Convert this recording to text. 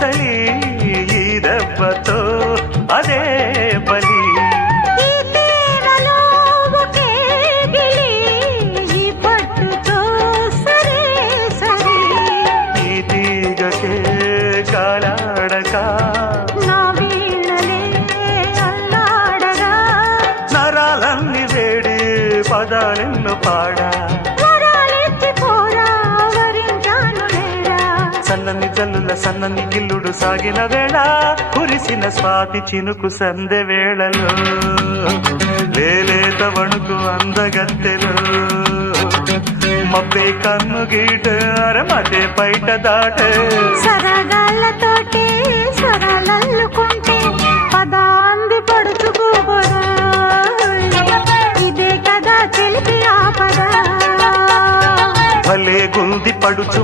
చలి ఈ దెబ్బతో అదే బలి కాలాడక నరాలన్నీ వేడి పదాలెన్ను పాడా సన్నని జల్లుల సన్నని గిల్లుడు సాగిన వేళ కురిసిన స్వాతి చినుకు సందె వేళలో లేలేత వణుకు అందగత్తెలో మబ్బే కన్ను గీట అరమతే బయట దాట సరగాళ్ళతోటి స్వరాలల్లుకుంటే పదాంది పడుచుకోబోరా ఇదే కదా తెలిపి ఆపదా భలే గుంది పడుచు